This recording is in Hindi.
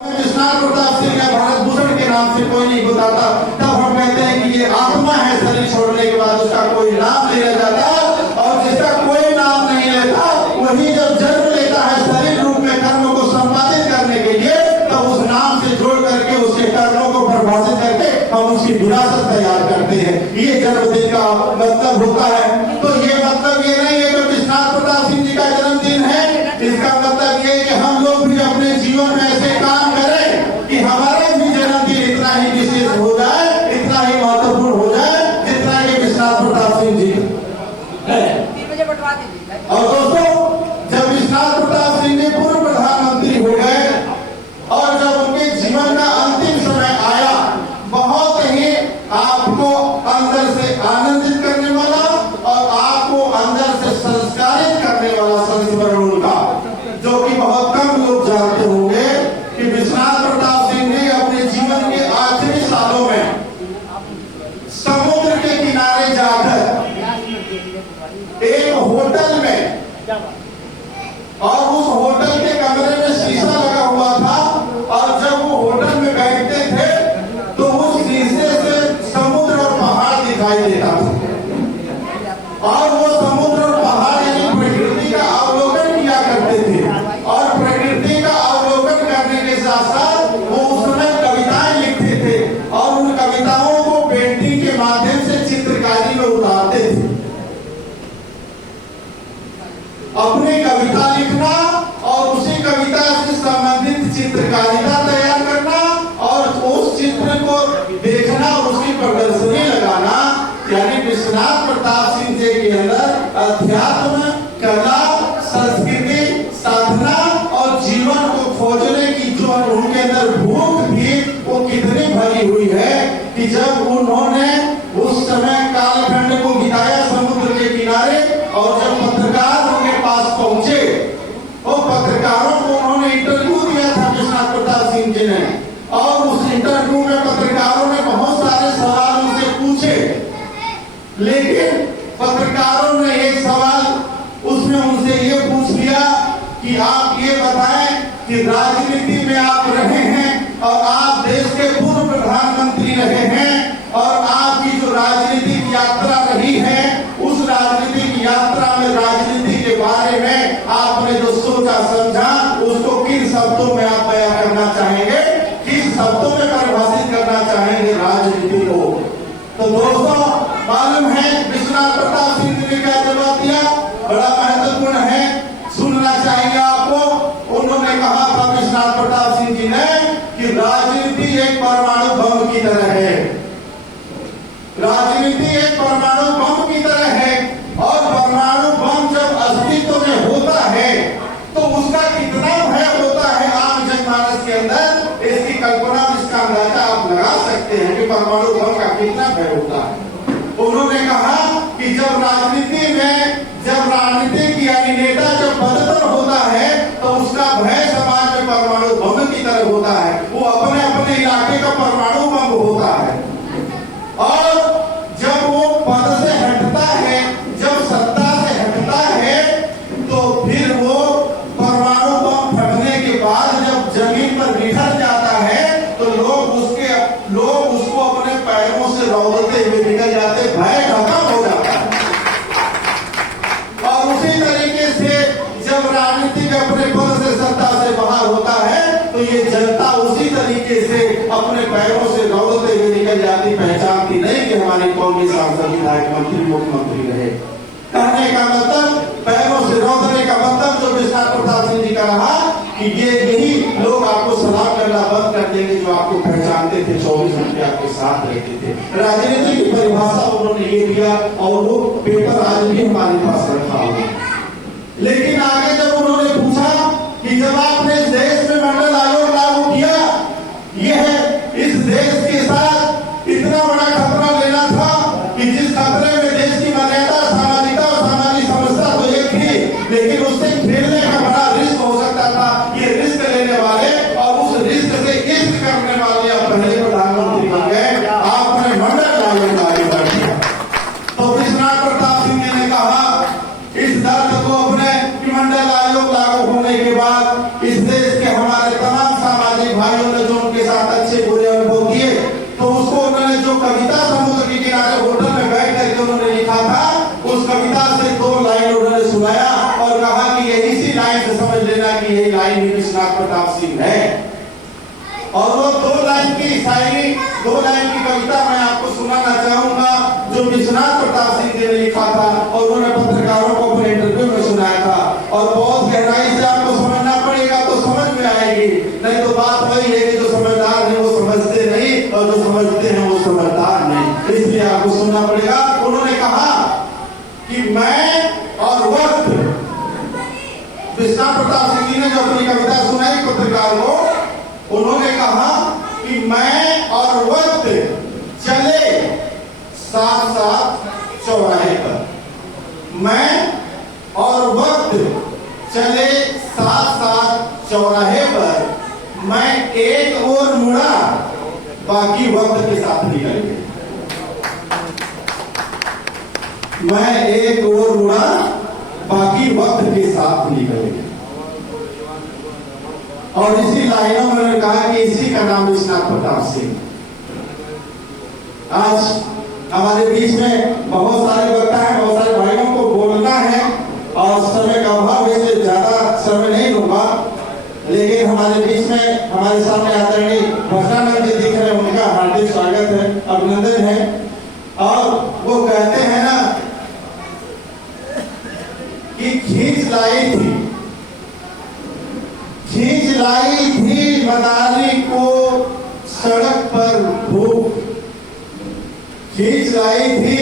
विश्वनाथ प्रताप सिंह या भारत भूषण के नाम से कोई नहीं बताता, तब हम कहते हैं कि ये आत्मा है। शरीर छोड़ने के बाद उसका कोई नाम नहीं रह जाता, और जिसका कोई नाम नहीं रहता वही जब जन्म लेता है शरीर रूप में कर्म को संपादित करने के लिए, तब उस नाम से जोड़ करके उसके कर्मों को परिभाषित करके हम उसकी विरासत तैयार करते हैं। ये जन्मदिन का मतलब होता है। तो ये मतलब ये नहीं है कि विश्वनाथ प्रताप सिंह जी का जन्मदिन है, इसका मतलब ये कि हम लोग भी अपने जीवन में ऐसे काम करें कि हमारा भी जन्मदिन इतना ही विशेष हो जाए, इतना ही महत्वपूर्ण हो जाए जितना कि विश्वनाथ प्रताप सिंह जी है। और दोस्तों, जब विश्वनाथ प्रताप सिंह जी पूर्व प्रधानमंत्री हो गए और जब उनके जीवन का अंतिम समय आया, बहुत ही आपको अंदर से आनंदित करने वाला और आपको अंदर से संस्कारित करने वाला संस्मरण उनका, जो कि बहुत कम लोग जानते होंगे कि विश्वनाथ प्रताप सिंह ने अपने जीवन के आखिरी सालों में समुद्र के किनारे जाकर एक होटल में, और उस होटल के कमरे में शीशा लगा हुआ था, और जब वो होटल में बैठते थे तो उस शीशे से समुद्र और पहाड़ दिखाई देता था, और वो समुद्र और पहाड़ यानी प्रकृति का अवलोकन किया करते थे। और प्रकृति का अवलोकन करने के साथ साथ वो उस समय कविताएं लिखते थे, और उन कविताओं को पेंटिंग के माध्यम से चित्रकारी में उतारते थे। अपनी कविता लिखना और उसी कविता से संबंधित चित्रकारिता तैयार करना और उस चित्र को देखना और उसकी प्रदर्शनी लगाना, यानी विश्वनाथ प्रताप सिंह जी के अंदर अध्यात्म, कला, संस्कृति, साधना और जीवन को खोजने की जो उनके अंदर भूख थी वो कितनी भरी हुई है कि जब उन्होंने उस समय कालखंड को बिताया समुद्र के किनारे, और जब पत्रकार उनके पास पहुंचे, वो पत्रकारों को उन्होंने इंटरव्यू दिया था विश्वनाथ प्रताप सिंह जी ने, और उस इंटरव्यू में पत्रकारों ने बहुत सारे सवाल उनसे पूछे, लेकिन पत्रकारों ने एक सवाल उसमें उनसे ये पूछ लिया कि आप ये बताएं कि राजनीति में आप रहे हैं और आप देश के पूर्व प्रधानमंत्री रहे हैं, और आपकी जो राजनीतिक यात्रा रही है उस राजनीतिक यात्रा में राजनीति के बारे में आपने जो सोचा समझा उसको किन शब्दों में आप बयां करना चाहेंगे, किस शब्दों में परिभाषित करना चाहेंगे राजनीति को। तो दोस्तों, मालूम है विश्वनाथ प्रताप सिंह जी ने क्या जवाब दिया, बड़ा महत्वपूर्ण है, सुनना चाहिए आपको। उन्होंने कहा था विश्वनाथ प्रताप सिंह जी ने कि राजनीति एक परमाणु बम की तरह है, राजनीति एक परमाणु बम की तरह है, और परमाणु बम जब अस्तित्व में होता है तो उसका कितना भय होता है आम जनमानस के अंदर, इसकी कल्पना, इसका अंदाजा आप लगा सकते हैं कि परमाणु बम का कितना भय होता है। उन्होंने कहा कि जब राजनीति में, जब राजनीतिक यानी नेता जब बदतर होता है तो उसका भय समाज में परमाणु बम की तरह होता है, वो अपने अपने इलाके का परमाणु बम होता है। और जब वो पद से हटता है, जब सत्ता से हटता है, तो फिर वो परमाणु बम फटने के बाद जब जमीन पर बिखर जाता है तो लोग उसको अपने पैरों से रौंदते हुए निकल जाते, भय खत्म हो जाता है। और उसी तरीके से जब राजनीतिक अपने पद से, सत्ता से बाहर होता है तो ये जनता उसी तरीके से अपने पैरों से रौंदते हुए निकल जाती, पहचानती नहीं कि हमारी कौन के सांसद, विधायक, मंत्री, मुख्यमंत्री रहे। कहने का मतलब, पैरों से रौंदने का मतलब जो विश्वनाथ प्रताप सिंह जी का रहा कि यही लोग आपको सलाम करना बंद कर देंगे जो आपको पहचानते थे, 24 घंटे आपके साथ रहते थे। राजनीति की परिभाषा उन्होंने ये दिया, और वो पेपर आज भी हमारे पास रखा हुआ। लेकिन आगे जब उन्होंने पूछा कि जब आपने इस देश में मंडल आयोग लागू किया, यह इस देश के साथ इतना बड़ा खतरा लेना था कि जिस खतरे में देश की मर्यादा, सामाजिकता और सामाजिक समस्या तो एक थी, लेकिन उससे खेलने का बड़ा रिस्क हो सकता था। ये रिस्क लेने वाले और उस रिस्क से इश्क करने वाले आप पहले प्रधानमंत्री बन गए, आपने मंडल आयोग लागू कर दिया। तो विश्वनाथ प्रताप सिंह जी ने कहा इस दर्द को अपने मंडल आयोग लागू होने के बाद इस देश के हमारे तमाम भाइयों ने जो उनके साथ अच्छे बुरे अनुभव किए, तो उसको उन्होंने जो कविता समुद्र के किनारे होटल में बैठ करके उन्होंने लिखा था, उस कविता से 2 लाइन उन्होंने सुनाया और कहा कि ये इसी लाइन से समझ लेना कि यही लाइन ही विश्वनाथ प्रताप सिंह है। और वो 2 लाइन की शायरी, 2 लाइन की कविता मैं आपको सुनाना चाहूंगा जो विश्वनाथ प्रताप सिंह जी ने लिखा था और उन्होंने पत्रकारों को अपने इंटरव्यू में सुनाया था। और बहुत गहराई से आपको समझना पड़ेगा तो समझ में आएगी, नहीं तो बात वही है कि जो समझदार है वो समझते नहीं और जो समझते हैं वो समझदार नहीं, इसलिए आपको सुनना पड़ेगा। उन्होंने कहा कि मैं और वक्त, विश्वनाथ प्रताप सिंह जी ने जो अपनी कविता सुनाई पत्रकार को, उन्होंने कहा कि मैं और वक्त चले साथ साथ चौराहे पर, मैं और वक्त चले साथ साथ चौराहे पर, मैं एक ओर मुड़ा बाकी वक्त के साथ निकल गया। मैं एक ओर मुड़ा बाकी वक्त के साथ निकल गया। और इसी लाइनों में उन्होंने कहा कि इसी का नाम विश्वनाथ प्रताप सिंह। आज हमारे बीच में बहुत सारे वक्ता हैं, बहुत सारे भाइयों को बोलना है और समय का अभाव है, ज्यादा समय नहीं लूंगा, लेकिन हमारे बीच में हमारे सामने आदरणीय भजनानंद जी दिख रहे हैं, उनका हार्दिक स्वागत है, अभिनंदन है। और वो कहते हैं ना कि खींच लाई थी मदारी को सड़क पर धूप, खींच लाई थी